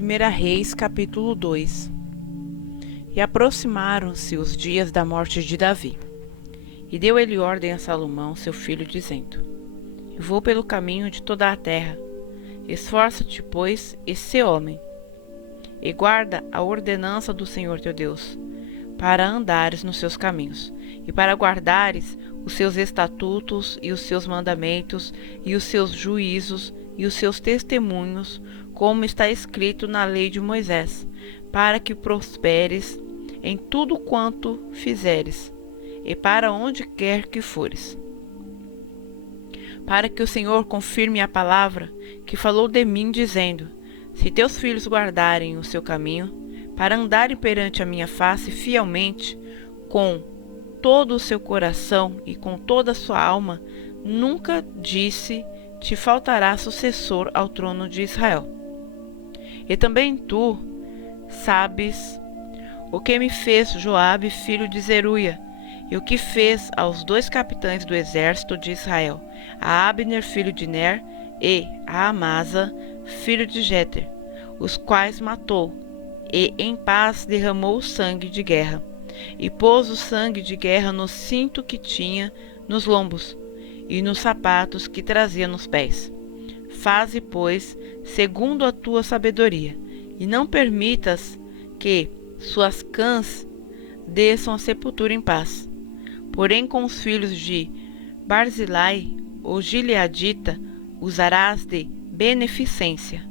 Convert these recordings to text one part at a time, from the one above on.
1 Reis, capítulo 2. E aproximaram-se os dias da morte de Davi. E deu ele ordem a Salomão, seu filho, dizendo: Vou pelo caminho de toda a terra. Esforça-te, pois, e sê homem, e guarda a ordenança do Senhor teu Deus, para andares nos seus caminhos, e para guardares os seus estatutos, e os seus mandamentos, e os seus juízos, e os seus testemunhos, como está escrito na lei de Moisés, para que prosperes em tudo quanto fizeres, e para onde quer que fores. Para que o Senhor confirme a palavra que falou de mim, dizendo: Se teus filhos guardarem o seu caminho, para andarem perante a minha face fielmente, com todo o seu coração e com toda a sua alma, nunca te faltará sucessor ao trono de Israel. E também tu sabes o que me fez Joabe, filho de Zeruia, e o que fez aos 2 capitães do exército de Israel, a Abner, filho de Ner, e a Amasa, filho de Jeter, os quais matou, e em paz derramou o sangue de guerra, e pôs o sangue de guerra no cinto que tinha nos lombos, e nos sapatos que trazia nos pés. Faze, pois, segundo a tua sabedoria, e não permitas que suas cãs desçam a sepultura em paz. Porém, com os filhos de Barzilai, o gileadita, usarás de beneficência,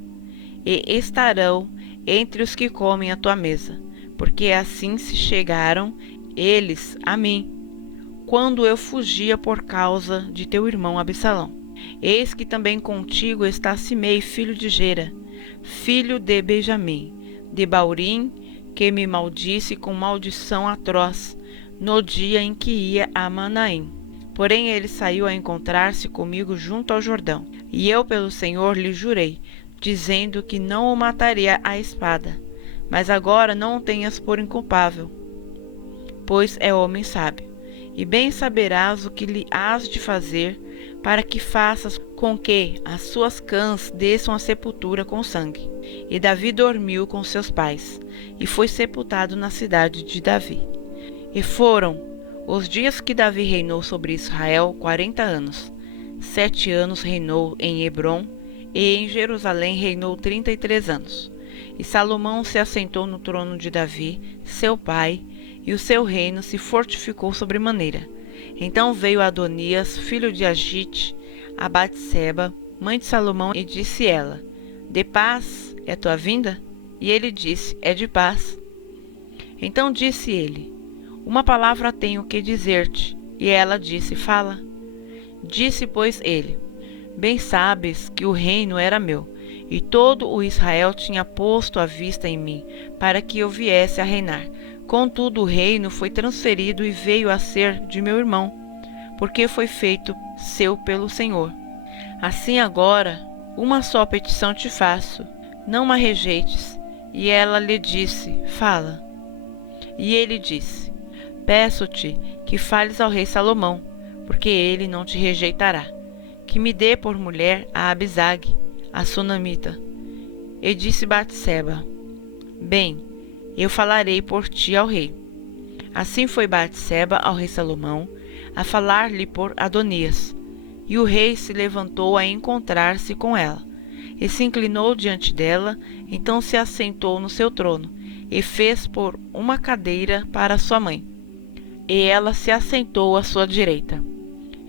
e estarão entre os que comem a tua mesa, porque assim se chegaram eles a mim, quando eu fugia por causa de teu irmão Absalão. Eis que também contigo está Simei, filho de Gera, filho de Benjamim, de Baurim, que me maldisse com maldição atroz, no dia em que ia a Manaim. Porém ele saiu a encontrar-se comigo junto ao Jordão, e eu pelo Senhor lhe jurei, dizendo que não o mataria à espada. Mas agora não o tenhas por inculpável, pois é homem sábio, e bem saberás o que lhe hás de fazer, para que faças com que as suas cãs desçam à sepultura com sangue. E Davi dormiu com seus pais, e foi sepultado na cidade de Davi. E foram os dias que Davi reinou sobre Israel 40 anos. 7 anos reinou em Hebrom, e em Jerusalém reinou 33 anos. E Salomão se assentou no trono de Davi, seu pai, e o seu reino se fortificou sobremaneira. Então veio Adonias, filho de Agite, a Batseba, mãe de Salomão, e disse ela: De paz é tua vinda? E ele disse: É de paz. Então disse ele: Uma palavra tenho que dizer-te. E ela disse: Fala. Disse, pois, ele: Bem sabes que o reino era meu, e todo o Israel tinha posto a vista em mim, para que eu viesse a reinar. Contudo, o reino foi transferido e veio a ser de meu irmão, porque foi feito seu pelo Senhor. Assim agora, uma só petição te faço, não a rejeites. E ela lhe disse: Fala. E ele disse: Peço-te que fales ao rei Salomão, porque ele não te rejeitará, que me dê por mulher a Abisag, a sunamita. E disse Batseba: Bem, eu falarei por ti ao rei. Assim foi Batseba ao rei Salomão, a falar-lhe por Adonias. E o rei se levantou a encontrar-se com ela, e se inclinou diante dela, então se assentou no seu trono, e fez por uma cadeira para sua mãe. E ela se assentou à sua direita.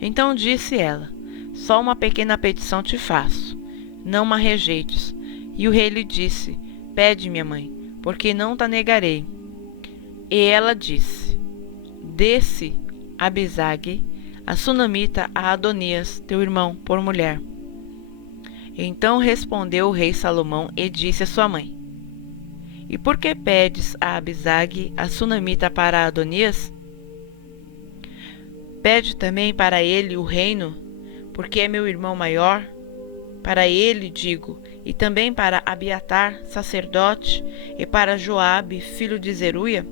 Então disse ela: Só uma pequena petição te faço, não a rejeites. E o rei lhe disse: Pede, minha mãe, porque não te negarei. E ela disse: Desse Abisag, a sunamita, a Adonias, teu irmão, por mulher. Então respondeu o rei Salomão e disse à sua mãe: E por que pedes a Abisag, a sunamita, para Adonias? Pede também para ele o reino, porque é meu irmão maior. Para ele, digo, e também para Abiatar, sacerdote, e para Joabe, filho de Zeruia.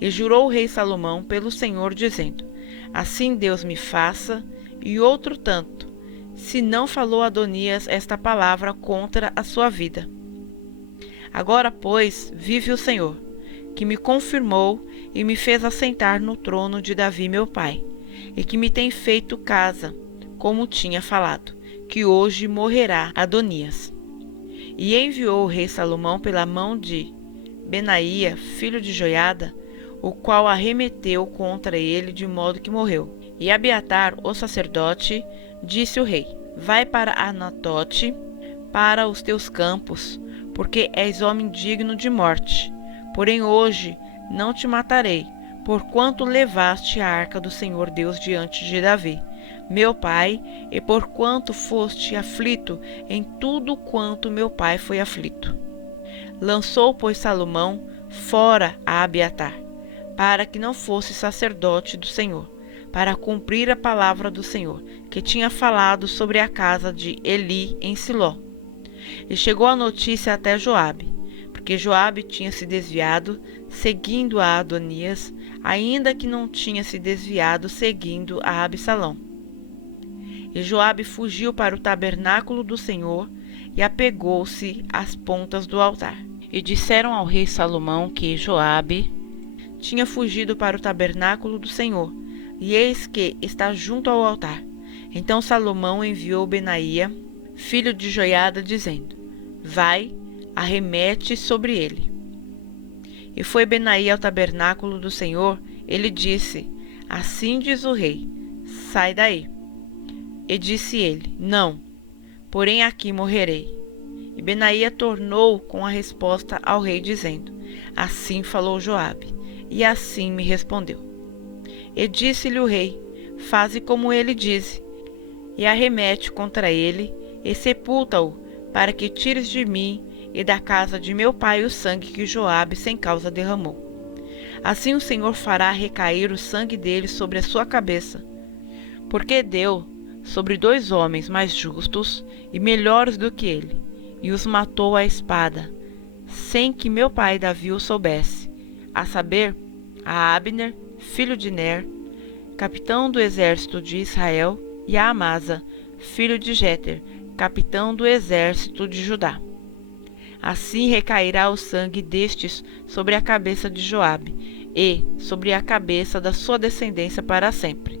E jurou o rei Salomão pelo Senhor, dizendo: Assim Deus me faça, e outro tanto, se não falou Adonias esta palavra contra a sua vida. Agora, pois, vive o Senhor, que me confirmou e me fez assentar no trono de Davi meu pai, e que me tem feito casa, como tinha falado, que hoje morrerá Adonias. E enviou o rei Salomão pela mão de Benaía, filho de Joiada, o qual arremeteu contra ele de modo que morreu. E Abiatar, o sacerdote, disse o rei: Vai para Anatote, para os teus campos, porque és homem digno de morte. Porém hoje não te matarei, porquanto levaste a arca do Senhor Deus diante de Davi, meu pai, e porquanto foste aflito em tudo quanto meu pai foi aflito. Lançou, pois, Salomão fora a Abiatar, para que não fosse sacerdote do Senhor, para cumprir a palavra do Senhor, que tinha falado sobre a casa de Eli em Siló. E chegou a notícia até Joabe, porque Joabe tinha se desviado, seguindo a Adonias, ainda que não tinha se desviado, seguindo a Absalão. E Joabe fugiu para o tabernáculo do Senhor e apegou-se às pontas do altar. E disseram ao rei Salomão que Joabe tinha fugido para o tabernáculo do Senhor, e eis que está junto ao altar. Então Salomão enviou Benaía, filho de Joiada, dizendo: Vai, arremete sobre ele. E foi Benaía ao tabernáculo do Senhor. Ele disse: Assim diz o rei, sai daí. E disse ele: Não, porém aqui morrerei. E Benaía tornou com a resposta ao rei, dizendo: Assim falou Joabe, e assim me respondeu. E disse-lhe o rei: Faze como ele diz, e arremete contra ele, e sepulta-o, para que tires de mim e da casa de meu pai o sangue que Joabe sem causa derramou. Assim o Senhor fará recair o sangue dele sobre a sua cabeça, porque deu sobre 2 homens mais justos e melhores do que ele, e os matou à espada, sem que meu pai Davi o soubesse, a saber, a Abner, filho de Ner, capitão do exército de Israel, e a Amasa, filho de Jeter, capitão do exército de Judá. Assim recairá o sangue destes sobre a cabeça de Joabe, e sobre a cabeça da sua descendência para sempre.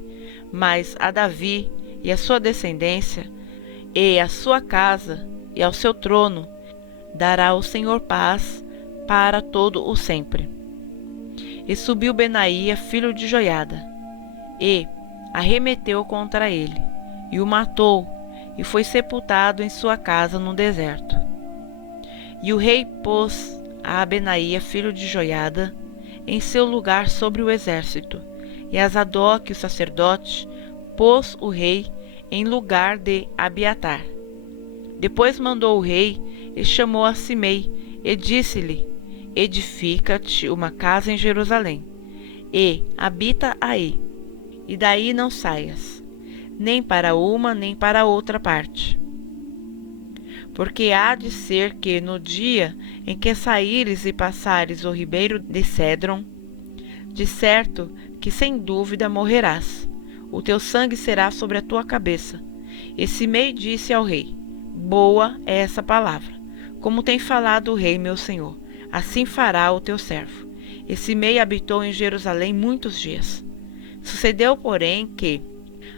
Mas a Davi e a sua descendência, e a sua casa, e ao seu trono, dará o Senhor paz para todo o sempre. E subiu Benaía, filho de Joiada, e arremeteu contra ele, e o matou, e foi sepultado em sua casa no deserto. E o rei pôs a Benaía, filho de Joiada, em seu lugar sobre o exército, e a Zadok, o sacerdote, pôs o rei em lugar de Abiatar. Depois mandou o rei e chamou a Simei, e disse-lhe: Edifica-te uma casa em Jerusalém, e habita aí, e daí não saias, nem para uma nem para outra parte. Porque há de ser que no dia em que saíres e passares o ribeiro de Cédron, de certo que sem dúvida morrerás, o teu sangue será sobre a tua cabeça. E Simei disse ao rei: Boa é essa palavra, como tem falado o rei meu senhor, assim fará o teu servo. E Simei habitou em Jerusalém muitos dias. Sucedeu, porém, que,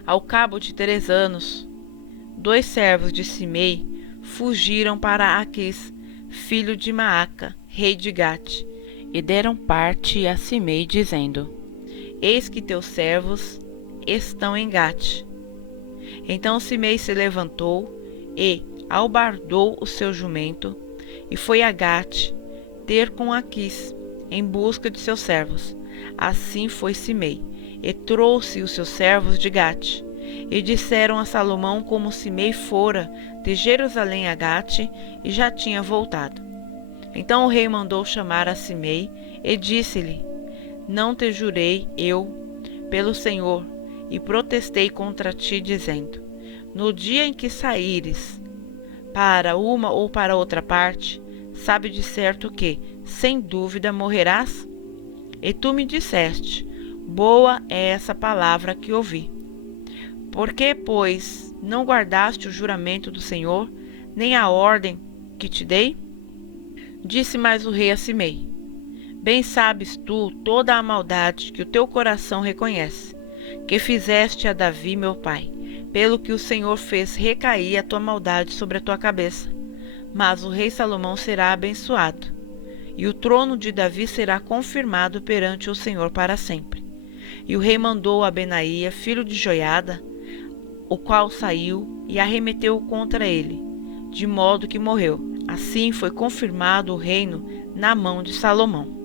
ao cabo de 3 anos, 2 servos de Simei fugiram para Aquis, filho de Maaca, rei de Gate, e deram parte a Simei, dizendo: Eis que teus servos estão em Gate. Então Simei se levantou e albardou o seu jumento, e foi a Gate ter com Aquis, em busca de seus servos. Assim foi Simei, e trouxe os seus servos de Gate. E disseram a Salomão como Simei fora de Jerusalém a Gate, e já tinha voltado. Então o rei mandou chamar a Simei, e disse-lhe: Não te jurei eu pelo Senhor, e protestei contra ti, dizendo: No dia em que saíres para uma ou para outra parte, sabe de certo que, sem dúvida, morrerás? E tu me disseste: Boa é essa palavra que ouvi. Por que, pois, não guardaste o juramento do Senhor, nem a ordem que te dei? Disse mais o rei a Simei: Bem sabes tu toda a maldade que o teu coração reconhece, que fizeste a Davi meu pai, pelo que o Senhor fez recair a tua maldade sobre a tua cabeça. Mas o rei Salomão será abençoado, e o trono de Davi será confirmado perante o Senhor para sempre. E o rei mandou a Benaía, filho de Joiada, o qual saiu e arremeteu contra ele, de modo que morreu. Assim foi confirmado o reino na mão de Salomão.